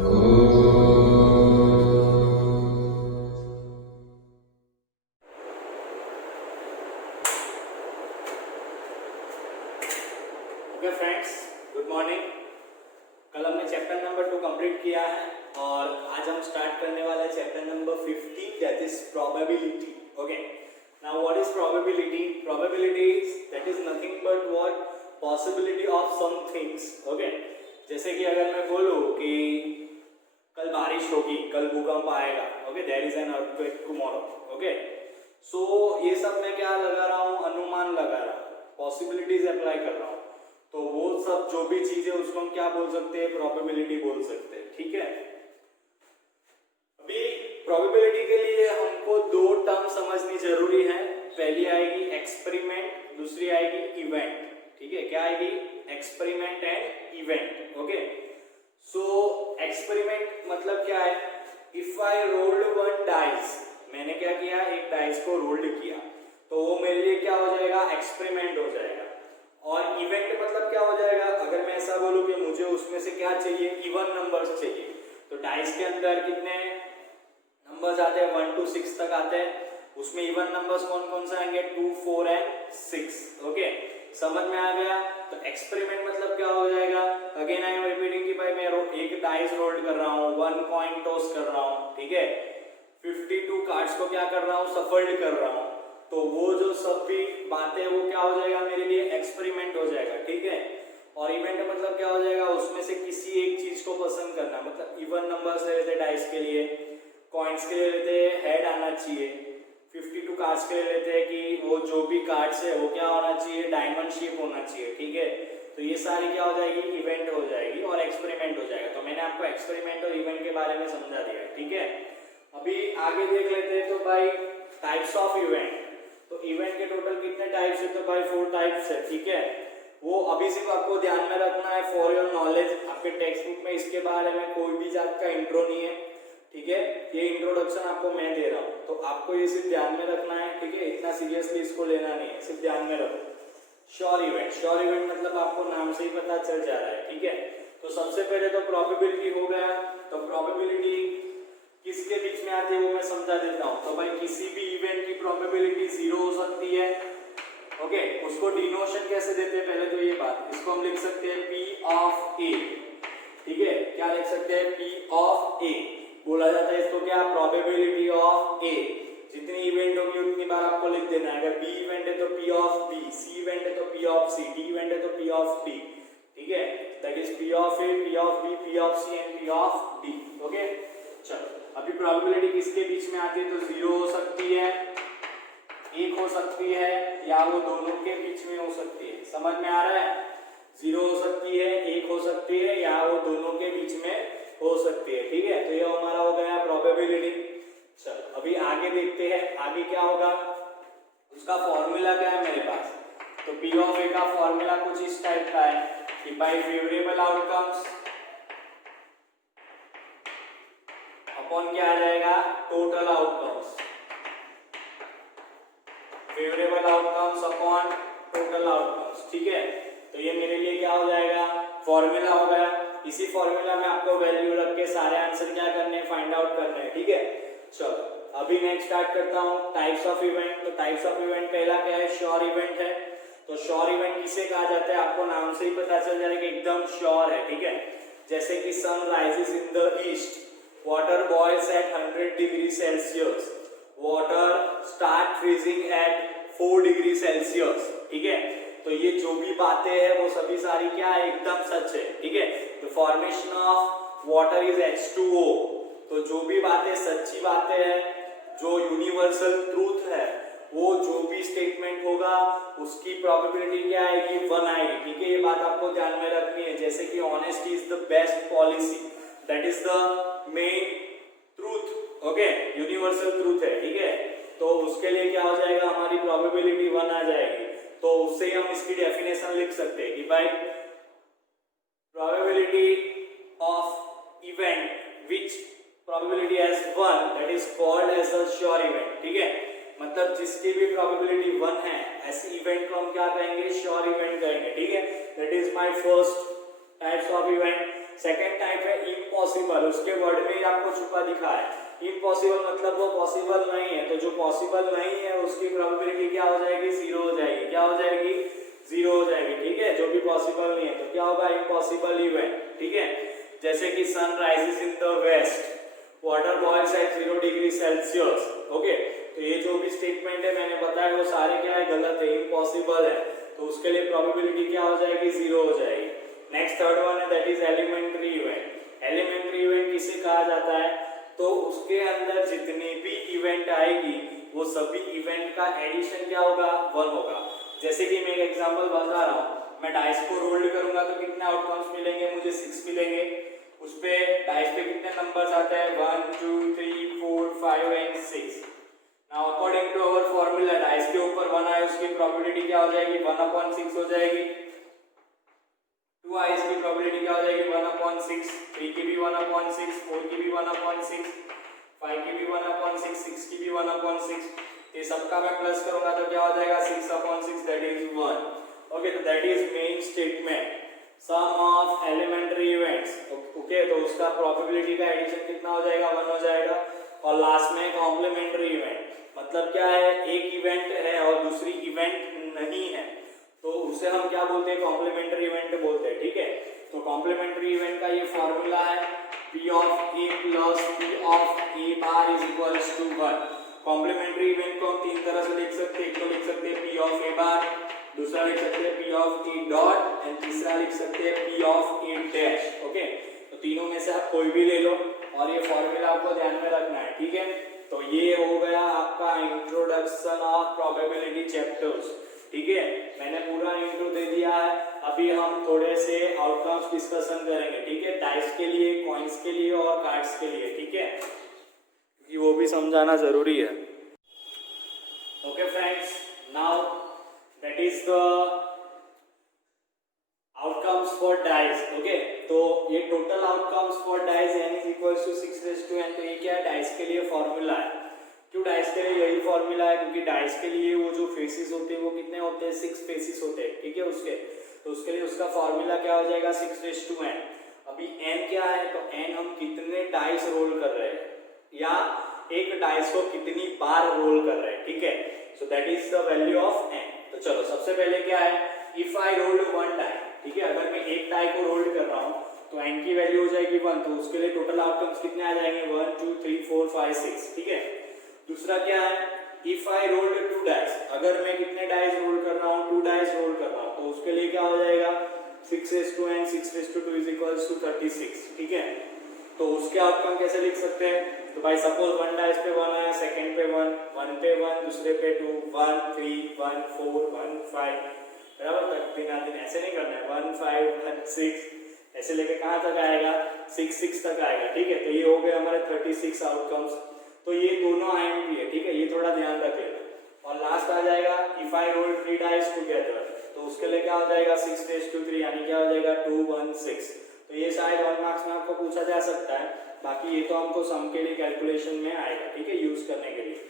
Okay friends, good morning. कल हमने chapter number 2 complete किया है और आज हम स्टार्ट करने वाले हैं chapter number 15, that is probability. Okay, now what is probability? Probability is that is nothing but what possibility of some things. Okay, जैसे कि अगर मैं बोलूं कि कल बारिश होगी, कल भूकंप आएगा, okay, there is an earthquake tomorrow. Okay, so ये सब मैं क्या लगा रहा हूँ? अनुमान लगा रहा हूँ, पॉसिबिलिटीज अप्लाई कर रहा हूँ। तो वो सब जो भी चीजें उसको हम क्या बोल सकते हैं? प्रोबेबिलिटी बोल सकते हैं। ठीक है, अभी प्रोबेबिलिटी के लिए हमको दो टर्म समझनी जरूरी है। पहली आएगी एक्सपेरिमेंट, दूसरी आएगी इवेंट। ठीक है, क्या आएगी? Experiment and event. Okay, so experiment मतलब क्या है? If I rolled one dice, मैंने क्या किया? एक डाइस को रोल्ड किया, तो वो मेरे लिए क्या हो जाएगा? एक्सपेरिमेंट हो जाएगा। और इवेंट मतलब क्या हो जाएगा? अगर मैं ऐसा बोलूं कि मुझे उसमें से क्या चाहिए? इवन नंबर्स चाहिए, तो डाइस के अंदर कितने नंबर्स आते हैं? 1 to 6 तक आते हैं। उसमें इवन नंबर्स कौन कौन से आएंगे? 2, 4 एंड 6। ओके, समझ में आ गया? तो एक्सपेरिमेंट मतलब क्या हो जाएगा? अगेन आई एम रिपीटिंग कि भाई मैं एक डाइस रोल्ड कर रहा हूँ, 1 कॉइन टॉस कर रहा हूँ, ठीक है, 52 कार्ड्स को क्या कर रहा हूँ? सफल्ड कर रहा हूँ। तो वो जो सब भी बातें वो क्या हो जाएगा? मेरे लिए एक्सपेरिमेंट हो जाएगा। ठीक है, और इवेंट मतलब क्या हो जाएगा? उसमें से किसी एक चीज को पसंद करना। मतलब इवन नंबर्स ले लेते डाइस के लिए, कॉइन्स के लिए लेते हेड आना चाहिए, 52 कार्ड्स के लिए लेते हैं कि वो जो भी कार्ड्स है वो क्या होना चाहिए? डायमंड शेप होना चाहिए। ठीक है, तो ये सारी क्या हो जाएगी? इवेंट हो जाएगी और एक्सपेरिमेंट हो जाएगा। तो मैंने आपको एक्सपेरिमेंट और इवेंट के बारे में समझा दिया। ठीक है, अभी आगे देख लेते हैं। तो भाई टाइप्स ऑफ इवेंट, तो इवेंट के टोटल कितने टाइप्स है? तो भाई 4 टाइप्स है। ठीक है, वो अभी सिर्फ आपको ध्यान में रखना है फॉर योर नॉलेज। आपके टेक्स्ट बुक में इसके बारे में कोई भी जात का इंट्रो नहीं है। ठीक है, ये इंट्रोडक्शन आपको मैं दे रहा हूँ, तो आपको ये सिर्फ ध्यान में रखना है। ठीक है, इतना सीरियसली इसको लेना नहीं है, सिर्फ ध्यान में रखो। श्योर इवेंट, श्योर इवेंट मतलब आपको नाम से ही पता चल जा रहा है। ठीक है, तो सबसे पहले तो प्रोबेबिलिटी हो गया। तो प्रोबेबिलिटी किसके बीच में आती है वो मैं समझा देता हूँ। तो भाई किसी भी इवेंट की प्रोबेबिलिटी 0 हो सकती है। ओके, उसको डिनोशन कैसे देते हैं? पहले तो ये बात, इसको हम लिख सकते हैं P ऑफ A। ठीक है, क्या लिख सकते हैं? P ऑफ A बोला जाता है इसको क्या? Probability of A। जितनी इवेंट होगी उतनी बार आपको लिख देना है। अगर B इवेंट है तो P of B, C event है तो P of C, D event है तो P ऑफ D। ठीक है, that is P of A, P of B, P of C and P of D। Okay, चलो अभी प्रोबेबिलिटी किसके बीच में आती है? तो 0 हो सकती है, 1 हो सकती है, या वो दोनों के बीच में हो सकती है। समझ में आ रहा है? 0 हो सकती है, 1 हो सकती है, या वो दोनों के बीच में हो सकती है। ठीक है, तो ये हमारा हो गया प्रोबेबिलिटी। चलो अभी आगे देखते हैं, आगे क्या होगा? उसका फॉर्मूला क्या है मेरे पास? तो P ऑफ A का फॉर्मूला कुछ इस टाइप का है कि बाय फेवरेबल आउटकम्स अपॉन क्या आ जाएगा? Total outcomes. Favourable outcomes upon total outcomes. ठीक है, तो ये मेरे लिए क्या हो जाएगा? फॉर्मूला हो गया। इसी फॉर्मूला में आपको वैल्यू रख के सारे आंसर क्या करने हैं? फाइंड आउट करने हैं। ठीक है, चलो अभी नेक्स्ट स्टार्ट करता हूँ टाइप्स ऑफ इवेंट। तो टाइप्स ऑफ इवेंट पहला क्या है? श्योर इवेंट है। तो श्योर इवेंट किसे कहा जाता है? आपको नाम से ही पता चल जाएगा कि एकदम श्योर है। ठीक है, जैसे कि sun rises in the east, water boils at 100 degree Celsius, water start freezing at 4 degree Celsius. ठीक है, तो ये जो भी बातें हैं वो सभी सारी क्या है? एकदम सच है। ठीक है, the formation of water is H2O। तो जो भी बातें सच्ची बातें हैं, जो यूनिवर्सल ट्रूथ है, वो जो भी स्टेटमेंट होगा उसकी प्रोबेबिलिटी क्या आएगी? 1 आएगी। ठीक है, ये बात आपको ध्यान में रखनी है। जैसे कि honesty is the best policy, that is the main truth. Okay, universal truth है। ठीक है, तो उसके लिए क्या हो जाएगा? हमारी प्रोबेबिलिटी 1 आ जाएगी। तो उससे ही हम इसकी डेफिनेशन लिख सकते हैं कि भाई probability of event which probability as 1 that is called as a sure event. ठीक है, मतलब जिसकी भी प्रोबेबिलिटी 1 है ऐसी इवेंट को हम क्या कहेंगे? श्योर इवेंट कहेंगे। ठीक है, that is my first types of event. Second type है इम्पॉसिबल, उसके वर्ड में ही आपको छुपा दिखा है। इम्पॉसिबल मतलब वो पॉसिबल नहीं है, तो जो पॉसिबल नहीं है उसकी प्रोबेबिलिटी क्या हो जाएगी, जीरो हो जाएगी। क्या हो जाएगी, जीरो हो जाएगी, ठीक है। जो भी पॉसिबल नहीं है तो क्या होगा, इम्पॉसिबल इवेंट, ठीक है। जैसे कि sun rises in the west, water boils at 0 degree Celsius, okay. तो ये जो भी स्टेटमेंट है मैंने बताया वो सारे क्या है, गलत है, इम्पॉसिबल है, तो उसके लिए प्रोबेबिलिटी क्या हो जाएगी, जीरो हो जाएगी। नेक्स्ट थर्ड वन है that is elementary event. Elementary event किसे कहा जाता है, तो उसके अंदर जितनी भी इवेंट आएगी वो सभी इवेंट का एडिशन क्या होगा, 1 होगा। जैसे कि मैं एक एग्जांपल बता रहा हूँ, मैं डाइस को रोल्ड करूंगा तो कितने आउटकम्स मिलेंगे, मुझे 6 मिलेंगे। उस पे डाइस पे कितने नंबर्स आते हैं, 1 2 3 4 5 and 6। Now according to our formula dice के ऊपर 1 आए उसकी प्रोबेबिलिटी क्या हो जाएगी, 1/6 हो जाएगी। 2 आइस की प्रोबेबिलिटी क्या हो जाएगी, 1/6। 3 की भी 1/6, 4 की भी 1/6, 5 की भी 1/6, 6 की भी 1/6। ये सबका मैं प्लस करूंगा तो क्या हो जाएगा, 6/6, दैट इज 1। ओके, तो that is main statement, sum of elementary events, okay. तो उसका प्रोबेबिलिटी का एडिशन कितना हो जाएगा, 1 हो जाएगा। और लास्ट में कॉम्प्लीमेंट्री इवेंट, मतलब क्या है, एक इवेंट है और दूसरी इवेंट नहीं है, तो उसे हम क्या बोलते हैं, कॉम्प्लीमेंट्री इवेंट बोलते हैं, ठीक है। तो कॉम्प्लीमेंट्री इवेंट का ये फॉर्मूला है P of A plus P of A bar is equals to 1। Complementary event को हम तीन तरह से लिख सकते हैं, एक तो लिख सकते हैं P ऑफ A बार, दूसरा लिख सकते हैं P of A dot and तीसरा लिख सकते हैं P of A dash, okay. तो तीनों में से आप कोई भी ले लो और ये फॉर्मूला आपको ध्यान में रखना है, ठीक है। तो ये हो गया आपका इंट्रोडक्शन ऑफ प्रोबेबिलिटी चैप्टर्स, ठीक है। मैंने पूरा इंट्रो दे दिया है, अभी हम थोड़े से आउटकम्स डिस्कशन करेंगे, ठीक है। डाइस के लिए, कॉइन्स के लिए और कार्ड्स के लिए, ठीक है, क्योंकि वो भी समझाना जरूरी है। Okay friends, now that is the outcomes for dice, okay. तो ये total outcomes for dice n is equals to 6:n। तो ये क्या है, डाइस के लिए फॉर्मूला है। क्यों डाइस के लिए यही फॉर्मूला है, क्योंकि डाइस के लिए वो जो फेसेस होते हैं वो कितने होते हैं, 6 फेसेस होते हैं, ठीक है उसके। तो उसके लिए उसका फॉर्मूला क्या हो जाएगा, 6:n। अभी n क्या है, तो n हम कितने डाइस रोल कर रहे हैं या एक डाइस को कितनी बार रोल कर रहे हैं, ठीक है। So that is the value of n। तो चलो सबसे पहले क्या है, इफ आई रोल्ड 1 डाई, ठीक है, अगर मैं एक डाई को रोल्ड कर रहा हूँ तो n की वैल्यू हो जाएगी 1, तो उसके लिए टोटल आउटकम्स कितने आ जाएंगे, 1 2 3 4 5 6, ठीक है। दूसरा क्या है, इफ आई रोल्ड 2 डाइस, अगर मैं कितने डाइस रोल कर रहा हूँ, 2 डाइस रोल कर रहा हूँ, तो उसके लिए क्या हो जाएगा, 6:n 6:2 इज इक्वल्स टू 36, ठीक है। तो उसके आउटकम कैसे लिख सकते हैं, तो भाई सपोज 1 डाइस पे 1 आया, सेकंड पे 1, 1 पे 1, दूसरे पे 2, 1 3 1 4 1 5, बराबर। दिन ऐसे नहीं करना है, 1 5 1 6 ऐसे लेके कहाँ तक आएगा, 6 तक आएगा, ठीक है। तो ये हो गए हमारे 36 आउटकम्स। तो ये दोनों IMP है, ठीक है, ये थोड़ा ध्यान रख लेना। और लास्ट आ जाएगा if I roll 3 dice together, तो उसके लिए क्या हो जाएगा, 6:3 यानी क्या हो जाएगा 2 1 6। तो ये शायद 1 मार्क्स में आपको पूछा जा सकता है, बाकी ये तो हमको सम के लिए कैलकुलेशन में आएगा, ठीक है, यूज करने के लिए।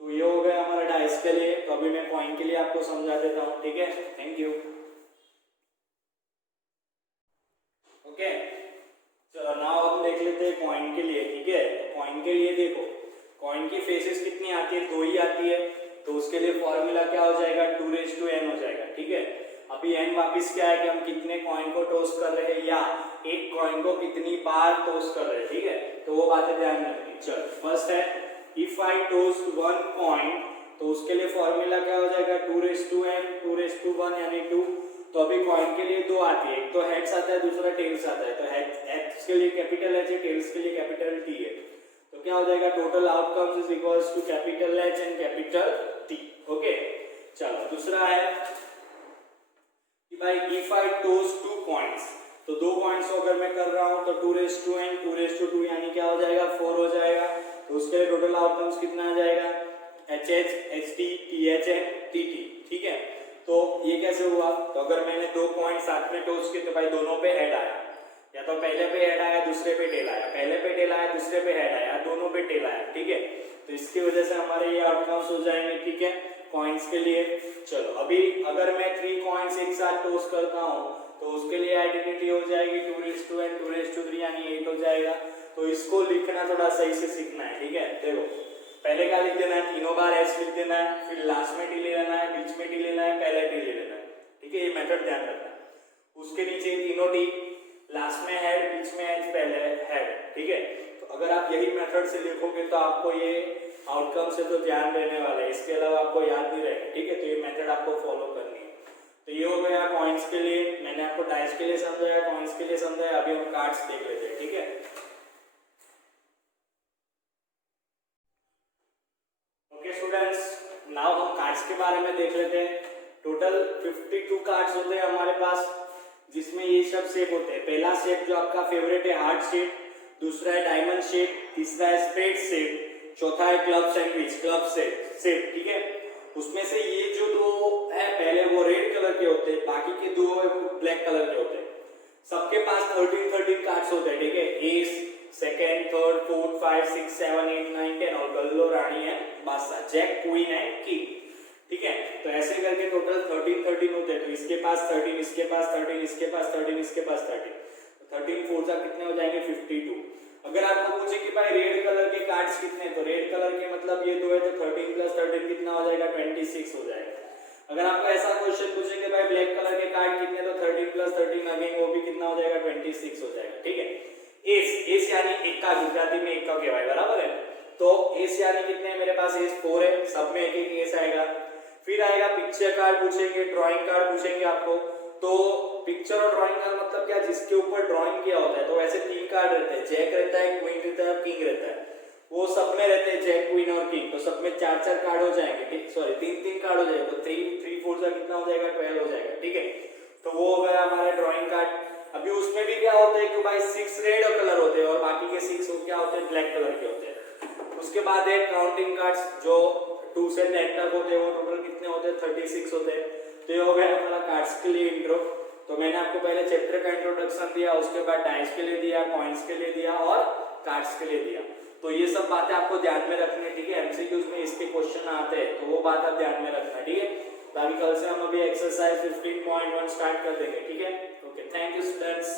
तो ये हो गया हमारा डाइस के लिए। तो अभी मैं कॉइन के लिए आपको समझा देता हूँ, ठीक है। Thank you. ओके, चलो नाउ हम देख लेते हैं कॉइन के लिए, ठीक है। तो कॉइन के लिए देखो, कॉइन की फेसेस कितनी आती है, 2 ही आती है, तो उसके लिए फॉर्मूला क्या हो जाएगा, 2:n हो जाएगा, ठीक है। अभी n वापिस क्या है कि हम कितने कॉइन को टॉस कर रहे हैं या एक कॉइन को कितनी बार टॉस कर रहे हैं, ठीक है। तो वो बातें ध्यान रखनी। चलो फर्स्ट है, इफ आई टॉस 1 कॉइन, तो उसके लिए फॉर्मूला क्या हो जाएगा, 2:n 2:1 यानी 2। तो अभी कॉइन के लिए 2 आती है, एक तो हेड्स आता है, दूसरा टेल्स आता है। तो हेड्स के लिए कैपिटल H है, टेल्स के लिए कैपिटल T है। तो क्या हो जाएगा, total outcomes is equals to capital H and capital T, okay. चलो दूसरा है कि भाई इफ आई टॉस 2 कॉइन्स, तो 2 कॉइन्स को अगर मैं कर रहा हूं तो 2:n 2:2 यानी क्या हो जाएगा, 4 हो जाएगा। तो उसके लिए टोटल आउटकम्स कितना आ जाएगा, HH HT TH TT, ठीक है। तो ये कैसे हुआ, तो अगर मैंने 2 कॉइन साथ में टॉस किए तो भाई दोनों पे हेड आया, या तो पहले पे हेड आया दूसरे पे टेल आया, पहले पे टेल आया दूसरे पे हेड आया, दोनों पे टेल आया, ठीक है। तो इसकी वजह से हमारे ये आउटकम्स हो जाएंगे, ठीक है। कॉइन्स के लिए। चलो अभी अगर मैं 3 कॉइन्स एक साथ टॉस करता हूँ तो उसके लिए आइडेंटिटी हो जाएगी 2:n 2:3 यानी 8 हो जाएगा। तो इसको लिखना थोड़ा सही से सीखना है, ठीक है। देखो पहले क्या लिख देना है, तीनों बार एस लिख देना है, फिर लास्ट में टी ले लेना है, बीच में टी लेना है, पहले टी ले लेना है, ठीक है। ये मेथड ध्यान रखना है। उसके नीचे तीनों टी, लास्ट में हेड, बीच में एच, पहले हेड, ठीक है। तो अगर आप यही मेथड से लिखोगे तो आपको ये आउटकम से तो ध्यान रहने वाला है, इसके अलावा आपको याद नहीं रहेगा, ठीक है। तो ये मेथड आपको फॉलो करनी है। तो ये हो गया कॉइन्स के लिए, मैंने आपको डाइस के लिए समझाया, कॉइन्स के लिए समझाया। अभी हम कार्ड्स देख लेते हैं, ठीक है। ओके स्टूडेंट्स, नाउ हम कार्ड्स के बारे में देख लेते हैं। टोटल 52 कार्ड्स होते हैं हमारे पास, जिसमें ये सब शेप होते हैं। पहला शेप जो आपका फेवरेट है हार्ट शेप, दूसरा है डायमंड शेप, तीसरा है स्पेड शेप, चौथा है क्लब सैंडविच, क्लब शेप, ठीक है। उसमें से ये जो दो है पहले वो रेड कलर के होते हैं, बाकी के दो है वो ब्लैक कलर के होते हैं। सबके पास 13 कार्ड्स होते हैं, ठीक है। एस, सेकंड, थर्ड, फोर्थ, 5, 6, 7, 8, 9, 10 और गल्लो, रानी है, बादशाह, जैक, क्वीन एंड किंग, ठीक है। तो ऐसे करके टोटल 13 होते हैं। तो इसके पास 13, इसके पास 13, इसके पास 13, इसके पास 13, 13 4 जा कितने हो जाएंगे 52। अगर आपको पूछे कि भाई रेड कलर के कार्ड्स कितने, तो रेड कलर के मतलब ये दो है, तो 13 + 13 कितना हो जाएगा 26 हो जाएगा। अगर आपको ऐसा क्वेश्चन पूछे कि भाई ब्लैक कलर के कार्ड कितने, तो 13 + 13 अगेन वो भी कितना हो जाएगा 26 हो जाएगा, ठीक है। एस यानी इक्का, गुजराती में इक्का कहवाय, बराबर है। तो एस यानी कितने मेरे पास, एस 4 है, सब में एक एक एस आएगा। फिर आएगा पिक्चर कार्ड पूछेंगे, ड्राइंग कार्ड पूछेंगे आपको। तो पिक्चर और ड्राइंग कार्ड मतलब क्या, जिसके ऊपर ड्राइंग किया होता है। तो वैसे 3 कार्ड रहते हैं, जैक रहता है, क्वीन रहता है, किंग रहता है। वो सब में रहते हैं जैक, क्वीन और किंग। तो सब में 4 कार्ड हो जाएंगे, ठीक, सॉरी 3 कार्ड हो जाएगा। तो 3 4 का कितना हो जाएगा 12 हो जाएगा, ठीक है। तो वो हो गया हमारा ड्राइंग कार्ड। अभी उसमें भी क्या होता है कि भाई 6 रेड कलर होते हैं और बाकी के 6 क्या होते हैं, ब्लैक कलर के होते हैं। उसके बाद है काउंटिंग कार्ड्स, जो 2 से 10 तक होते हैं, वो टोटल कितने होते हैं 36 होते हैं। तो ये हो गया हमारा कार्ड्स के लिए इंट्रो। तो मैंने आपको पहले चैप्टर का इंट्रोडक्शन दिया, उसके बाद डाइस के लिए दिया, कॉइन्स के लिए दिया और कार्ड्स के लिए दिया। तो ये सब बातें आपको ध्यान में रखनी है, ठीक है। एमसीक्यूज में इसके क्वेश्चन आते हैं, तो वो बात आप ध्यान में रखना, ठीक है। बाकी कल से हम अभी एक्सरसाइज 15.1 स्टार्ट कर देंगे, ठीक है। Okay, thank you students.